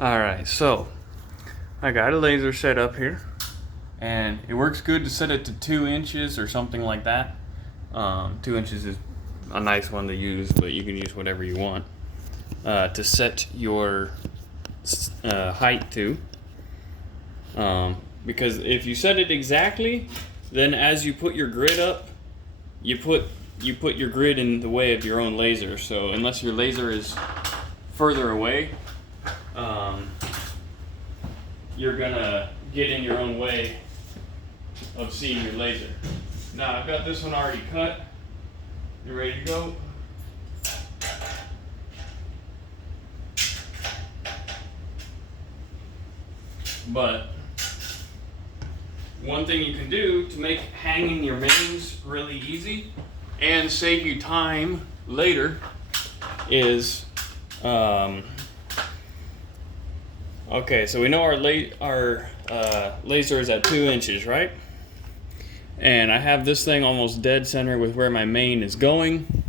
Alright, so I got a laser set up here, and it works good to set it to 2 inches or something like that. 2 inches is a nice one to use, but you can use whatever you want to set your height to. Because if you set it exactly, then as you put your grid up, you put your grid in the way of your own laser. So unless your laser is further away, you're gonna get in your own way of seeing your laser. Now I've got this one already cut. You ready to go? But one thing you can do to make hanging your mains really easy and save you time later is, okay, so we know our laser is at 2 inches, right? And I have this thing almost dead center with where my main is going,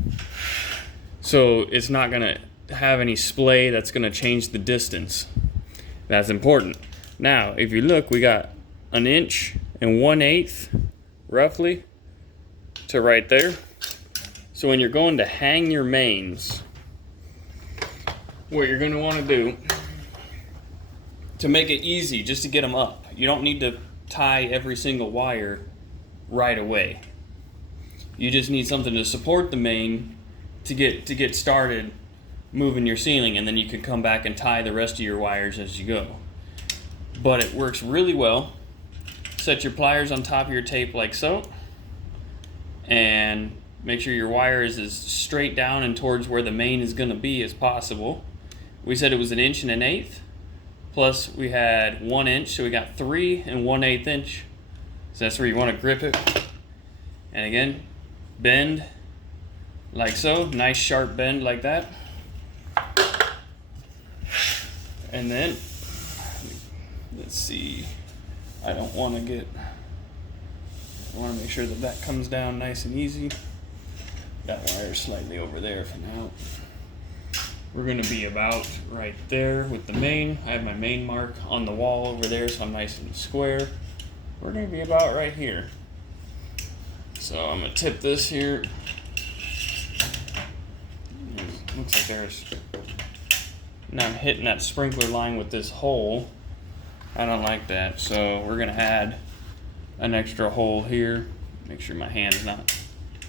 so it's not gonna have any splay that's gonna change the distance. That's important. Now, if you look, we got 1 1/8 roughly to right there. So when you're going to hang your mains, what you're going to want to do to make it easy, just to get them up, you don't need to tie every single wire right away. You just need something to support the main to get started moving your ceiling, and then you can come back and tie the rest of your wires as you go. But it works really well. Set your pliers on top of your tape like so, and make sure your wire is as straight down and towards where the main is going to be as possible. We said it was 1 1/8 inches, plus we had 1 inch, so we got 3 1/8 inches. So that's where you want to grip it. And again, bend like so, nice sharp bend like that. And then, let's see, I want to make sure that comes down nice and easy. Got wire slightly over there for now. We're going to be about right there with the main. I have my main mark on the wall over there, so I'm nice and square. We're going to be about right here. So I'm going to tip this here. Looks like there's... Now I'm hitting that sprinkler line with this hole. I don't like that, so we're going to add an extra hole here. Make sure my hand's not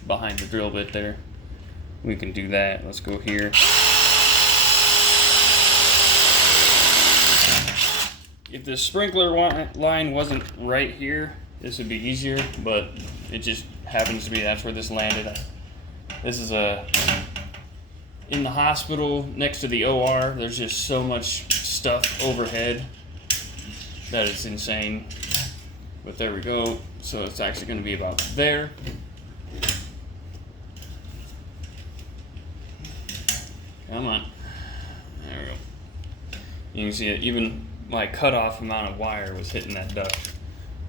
behind the drill bit there. We can do that. Let's go here. If the sprinkler line wasn't right here, this would be easier, but it just happens to be that's where this landed. This is in the hospital next to the OR. There's just so much stuff overhead that it's insane. But there we go. So it's actually going to be about there. Come on. There we go. You can see it, even my cutoff amount of wire was hitting that duct.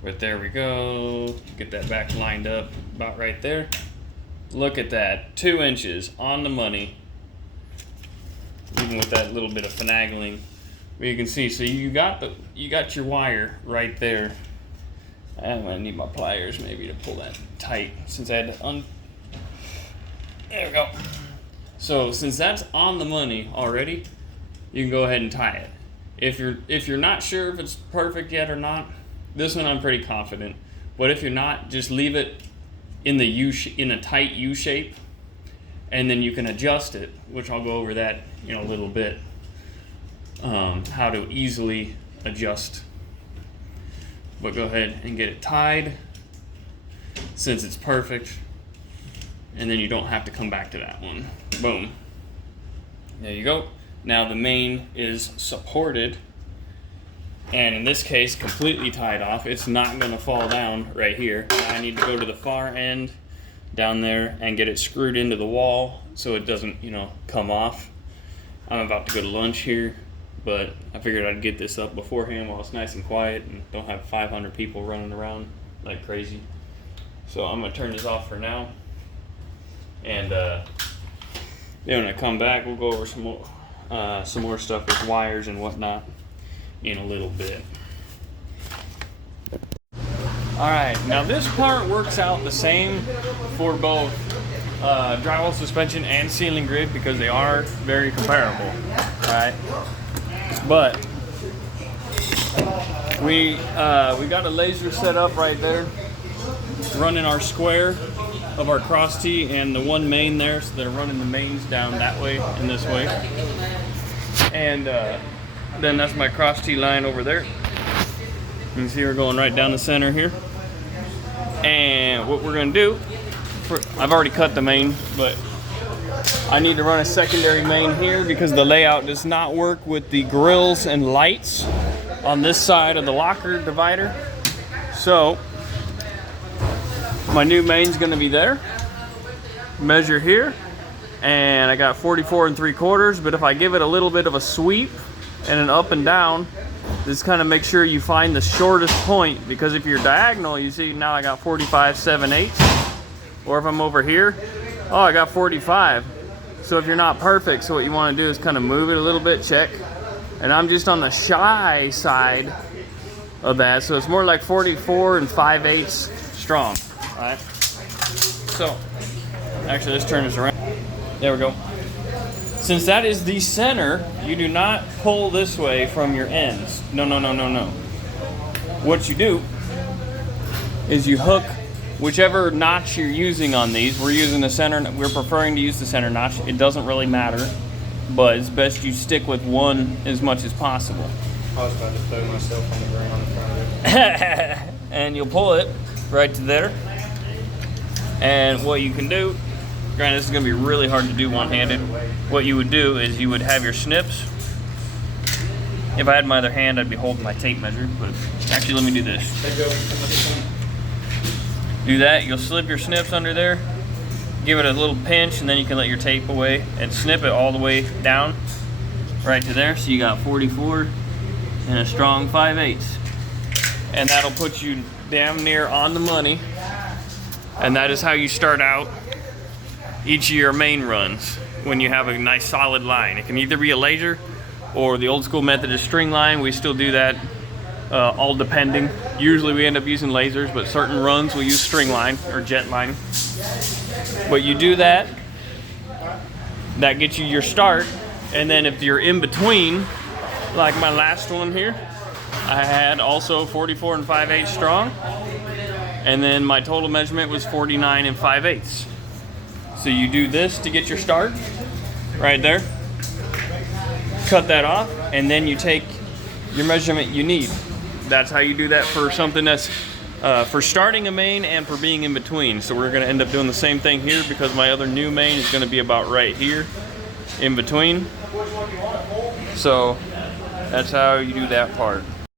But there we go. Get that back lined up about right there. Look at that. 2 inches on the money. Even with that little bit of finagling. But you can see, so you got your wire right there. I'm gonna need my pliers maybe to pull that tight, since I had to there we go. So since that's on the money already, you can go ahead and tie it. If you're not sure if it's perfect yet or not, this one I'm pretty confident. But if you're not, just leave it in in a tight U shape, and then you can adjust it, which I'll go over that in a little bit. How to easily adjust. But go ahead and get it tied since it's perfect, and then you don't have to come back to that one. Boom. There you go. Now the main is supported, and in this case completely tied off. It's not going to fall down right here. Now I need to go to the far end down there and get it screwed into the wall so it doesn't, come off. I'm about to go to lunch here, but I figured I'd get this up beforehand while it's nice and quiet and don't have 500 people running around like crazy. So I'm going to turn this off for now. And then when I come back, we'll go over some more stuff with wires and whatnot. in a little bit. Alright, now this part works out the same for both drywall suspension and ceiling grid because they are very comparable. Alright, but we got a laser set up right there, running our square of our cross tee and the one main there, so they're running the mains down that way and this way. And then that's my cross tee line over there. You can see we're going right down the center here. And what we're gonna do, I've already cut the main, but I need to run a secondary main here because the layout does not work with the grills and lights on this side of the locker divider. So my new main's gonna be there. Measure here, and I got 44 3/4, but if I give it a little bit of a sweep and an up and down, just kind of make sure you find the shortest point, because if you're diagonal, you see now I got 45 7/8, or if I'm over here, oh, I got 45. So if you're not perfect, so what you want to do is kind of move it a little bit, check, and I'm just on the shy side of that, so it's more like 44 5/8 strong. All right, so actually let's turn this around. There we go. Since that is the center, you do not pull this way from your ends. No, no, no, no, no. What you do is you hook whichever notch you're using on these. We're using the center, we're preferring to use the center notch. It doesn't really matter, but it's best you stick with one as much as possible. I was about to throw myself on the ground in front of it. And you'll pull it right to there. And what you can do, granted this is going to be really hard to do one-handed, what you would do is you would have your snips. If I had my other hand, I'd be holding my tape measure, but actually let me do this. Do that, you'll slip your snips under there, give it a little pinch, and then you can let your tape away and snip it all the way down right to there. So you got 44 and a strong 5/8. And that'll put you damn near on the money. And that is how you start out each of your main runs when you have a nice solid line. It can either be a laser or the old school method is string line. We still do that, all depending. Usually we end up using lasers, but certain runs we use string line or jet line. But you do that, that gets you your start, and then if you're in between, like my last one here, I had also 44 5/8 strong, and then my total measurement was 49 5/8. So you do this to get your start, right there. Cut that off, and then you take your measurement you need. That's how you do that for something that's for starting a main and for being in between. So we're gonna end up doing the same thing here because my other new main is gonna be about right here, in between. So that's how you do that part.